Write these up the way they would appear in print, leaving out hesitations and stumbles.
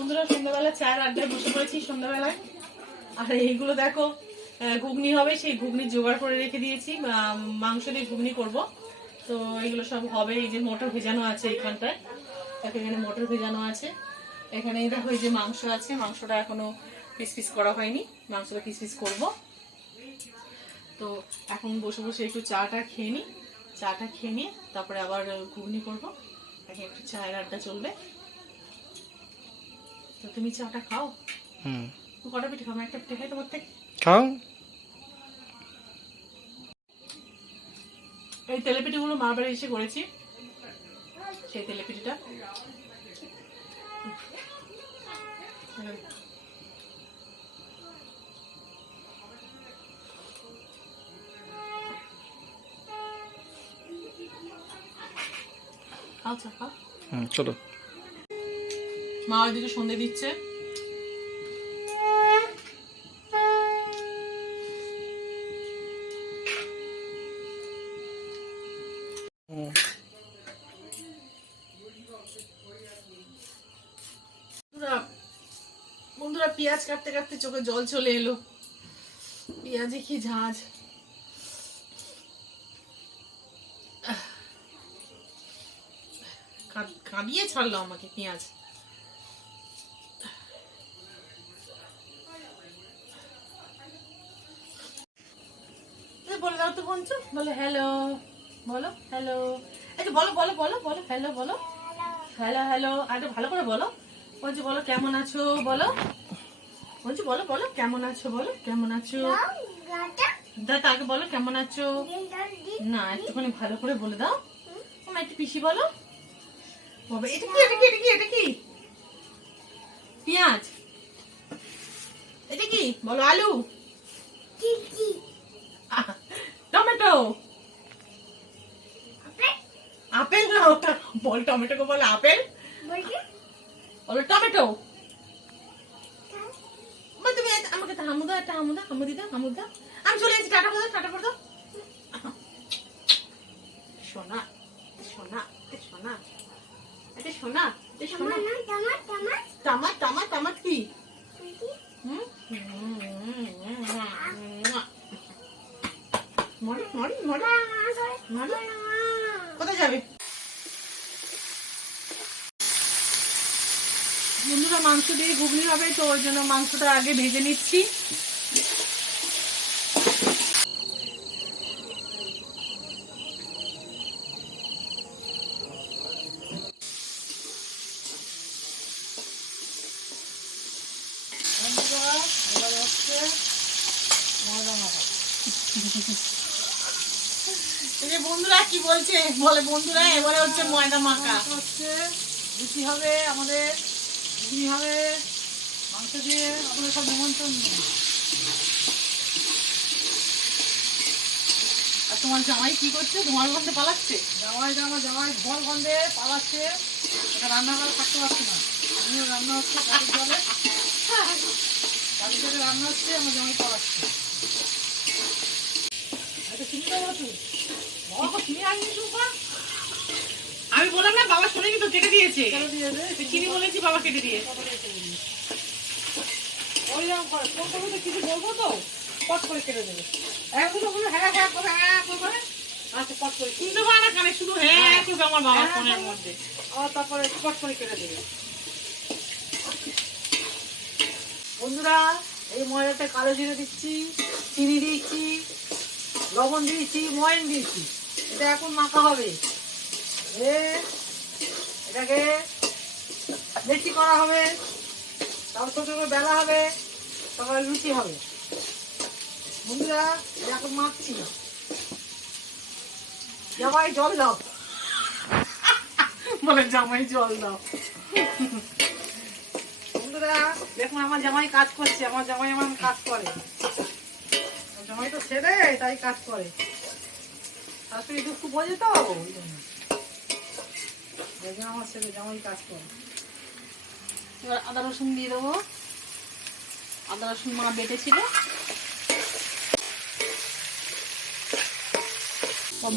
বন্ধুরা সন্ধ্যাবেলা চায়ের আড্ডায় বসে পড়েছি সন্ধ্যাবেলায়। আর এইগুলো দেখো ঘুগনি হবে, সেই ঘুগনি জোগাড় করে রেখে দিয়েছি, মাংস দিয়ে ঘুগনি করব। তো এগুলো সব হবে। এই যে মটর ভেজানো আছে এইখানটায়, এখানে মটর ভেজানো আছে। এখানে দেখো এই যে মাংস আছে, মাংসটা এখনো পিস পিস করা হয়নি, মাংসটা পিস পিস করবো। তো এখন বসে বসে একটু চাটা খেয়ে নিই, চাটা খেয়ে নিয়ে তারপরে আবার ঘুগনি করবো। এখন একটু চায়ের আড্ডা চলবে। তো তুমি চাটা খাও। কটা পিঠে খাও? একটা পিঠে খাই তোমার থেকে, খাও। এই তেলে পিঠেগুলো মার বাড়ি এসে করেছি, সেই তেলে পিঠেটা। খাও চা খাও। চলো। মা ওইদিকে সন্ধে দিচ্ছে। বন্ধুরা পেঁয়াজ কাটতে কাটতে চোখে জল চলে এলো। পেঁয়াজে কি ঝাঁজ। কাঁদিয়ে ছাড়লো আমাকে পেঁয়াজ। বলে দাও তো পঞ্চু, বলো হ্যালো, বলো হ্যালো। আচ্ছা বলো বলো বলো বলো হ্যালো, বলো হ্যালো হ্যালো। আর ভালো করে বলো। পঞ্চু বলো কেমন আছো, বলো পঞ্চু বলো বলো কেমন আছো, বলো কেমন আছো। দাদা আগে বলো কেমন আছো। না একটুখানি ভালো করে বলে দাও। তোমার একটু পিসি বলো। এটা কি এটা কি এটা কি এটা কি? পেঁয়াজ। এটা কি বলো? আলু, টমেটো, আপেল। না ওটা বল, টমেটোকে বলো আপেল, বলো টমেটো। তুমি আমাকে হামুদা, একটা হামুদা, হামুদিদা, হামুদা। আমি চলে যাচ্ছি, টাটা করে দাও, টাটা করে দাও। সোনা সোনা সোনা, এটা সোনা, এটা সোনা। টামাট টামাট টামাট কি? মরি মরি মরি মরি। কোথায় যাবে? বন্ধুরা মাংস দিয়ে ঘুগনি হবে, তো ওই জন্য মাংসটা আগে ভেজে নিচ্ছি। বন্ধুরা কি বলছে বলে, বন্ধুরা এবারে হচ্ছে ময়দা মাখা হচ্ছে, রুটি হবে আমাদের, ঘুগনি হবে, মাংস দিয়ে আপনাদের সব নিমন্ত্রণ। আর তোমার জামাই কি করছে? ধোঁয়ার গন্ধে পালাচ্ছে। জামাই ধোঁয়ার গন্ধে পালাচ্ছে। এটা রান্না করে থাকতে পারছি না। আমিও রান্না হচ্ছে কাঠের জলে, কাঠের জলে রান্না হচ্ছে, আমার জামাই পালাচ্ছে। এটা চিনি দেবো তুই? আমি বললাম না বাবা শুনে কিন্তু কেটে দিয়েছে, চিনি বলেছি বাবা কেটে দিয়ে। কিছু বলবো তো পট করে কেটে দেবে। হ্যাঁ আচ্ছা পট করে শুনতে পারে না কানে, শুধু হ্যাঁ করবে আমার বাবার ফোনের মধ্যে। তারপরে পট করে কেটে দেবে। বন্ধুরা এই ময়দাতে কালো জিরে দিচ্ছি, চিনি দিয়েছি, লবণ দিয়েছি, ময়ন দিয়েছি। এটা এখন মাখা হবে। এটাকে বেশি করা হবে, তারপর ছোট করে বেলা হবে, তারপরে লুচি হবে। বন্ধুরা এখন মাখছি। জামাই জল দাও, বলে জামাই জল দাও। বন্ধুরা দেখুন আমার জামাই কাজ করছে, আমার জামাই আমার কাজ করে। জামাই তো ছেড়ে তাই কাজ করে, শাশুড়ি দুঃখ বোঝে তো, আমার ছেলে জামাই কাজ করে। এবার আদা রসুন দিয়ে দেবো। আদা রসুন মা বেটেছিল।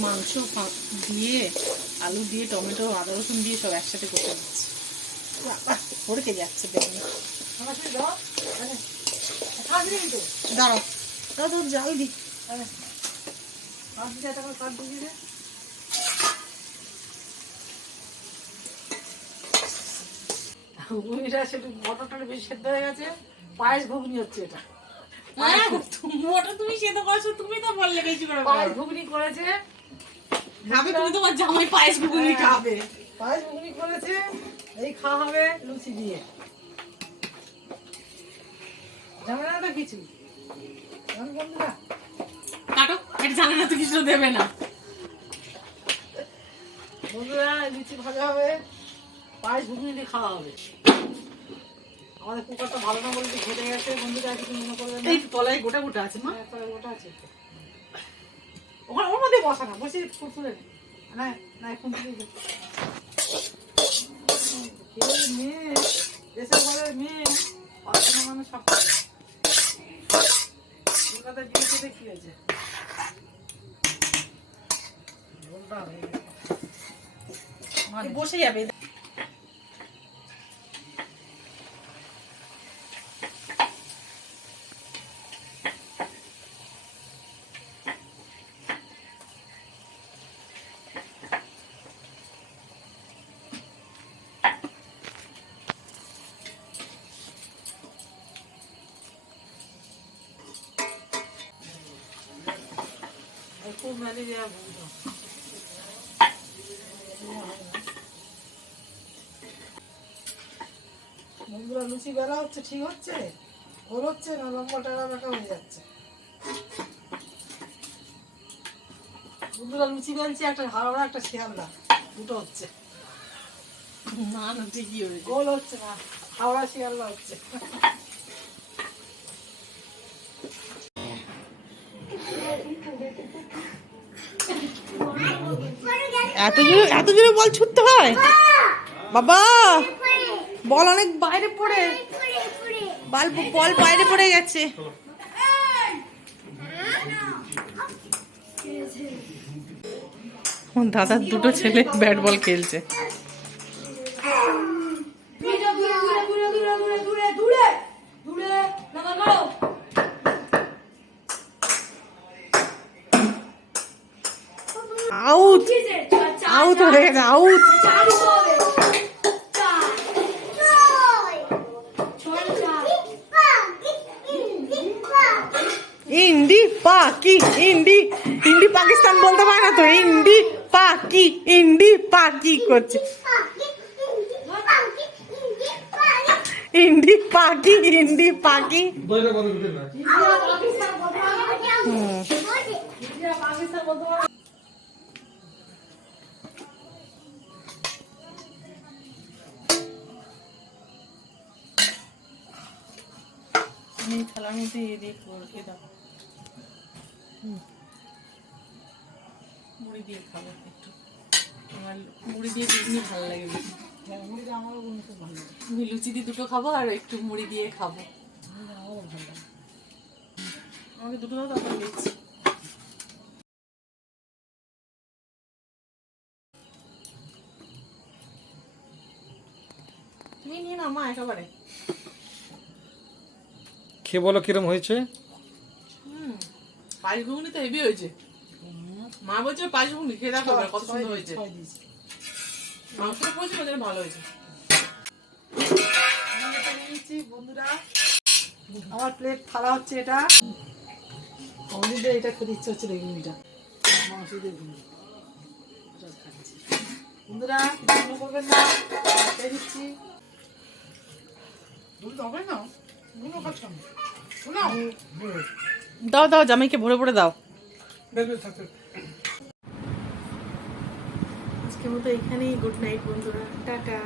মাংস দিয়ে আলু দিয়ে টমেটো আদা রসুন দিয়ে সব একসাথে করতে দিচ্ছি। ভরকে যাচ্ছে দেখুন। দাঁড়াও দাও তোর জাল দি। ঘুগনিটা সেটা মটরটা বেশি সেদ্ধ হয়ে গেছে, পায়েস ঘুগনি হচ্ছে এটা। মোটা তুমি সেটা করছো, তুমি তো বললে বেশি করে পায়েস ঘুগনি করেছে, খাবে তুমি, তোমার জামাই পায়েস ঘুগনি খাবে। পায়েস ঘুগনি করেছে, এই খাওয়া হবে লুচি দিয়ে। জানে না তো কিছু বন্ধুরা, কাটো, এটা জানে না তো কিছু দেবে না। বন্ধুরা লুচি ভাজা হবে, পায়েস ঘুগনি দিয়ে খাওয়া হবে। আমাদের কুকারটা ভালো না বলতে ঘেটে গেছে বন্ধুরা, কিছু মনে করবে না। এই তলায় গোটা গোটা আছে মা, তলায় গোটা আছে। ওখানে ওর মধ্যে বসা না, বসে ফুটফুলে না না এখন মেয়ে দেশের ঘরের মেয়ে অচেনা মানুষ সব কলকাতা বিয়ে খেতে কি হয়েছে বসে যাবে। খুব ম্যালেরিয়া ভুগত। বন্ধুরা লুচি বেলা হচ্ছে, ঠিক হচ্ছে, গোল হচ্ছে না লম্বা টাকা বেঁকা হয়ে যাচ্ছে। বন্ধুরা লুচি বেলছে, একটা হাওড়া একটা শিয়ালদা, দুটো হচ্ছে। না না ঠিকই হয়েছে। গোল হচ্ছে না, হাওড়া শিয়ালদা হচ্ছে। এত জোরে বল ছুটতে হয় বাবা, বল অনেক বাইরে পড়ে, বল বাইরে পড়ে গেছে। দাদার দুটো ছেলে ব্যাট বল খেলছে। আউট, আউট হয়ে গেছে, আউট। ইন্ডি পাকি, ইন্ডি ইন্ডি পাকিস্তান বলতে পারে না তো, ইন্ডি পাকি, ইন্ডি পাকি করছে। ইন্ডি পাকি, ইন্ডি পাকি। থালার মধ্যে দিয়ে দাও, মুড়ি দিয়ে খাবো একটু। আমার মুড়ি দিয়ে ঘুগনি ভালো লাগে বেশি। মুড়িটা আমারও খুব ভালো লাগে। আমি লুচি দিয়ে দুটো খাবো আর একটু মুড়ি দিয়ে খাবো। আমারও ভালো লাগে। আমাকে দুটো দাও, তারপর দিচ্ছি। তুমি নিয়ে নাও মা একেবারে। খেয়ে বলো কিরম হয়েছে। পায়েস ঘুগনি তো হেভি হয়েছে। মা বলছে পায়েস ঘুগনি খেয়ে দেখো কত সুন্দর হয়েছে। মাংসটা করেছে ওদের ভালো হয়েছে। বন্ধুরা আমার প্লেট থালা হচ্ছে এটা, অমৃত এটা খেতে ইচ্ছে হচ্ছে ঘুগনিটা, মাংস দিয়ে ঘুগনি খাচ্ছি। বন্ধুরা মনে করবেন না, খেয়ে দিচ্ছি। দাও দাও, জামাইকে ভরে ভরে দাও। আজকের মতো এখানেই গুড নাইট বন্ধুরা, টাটা।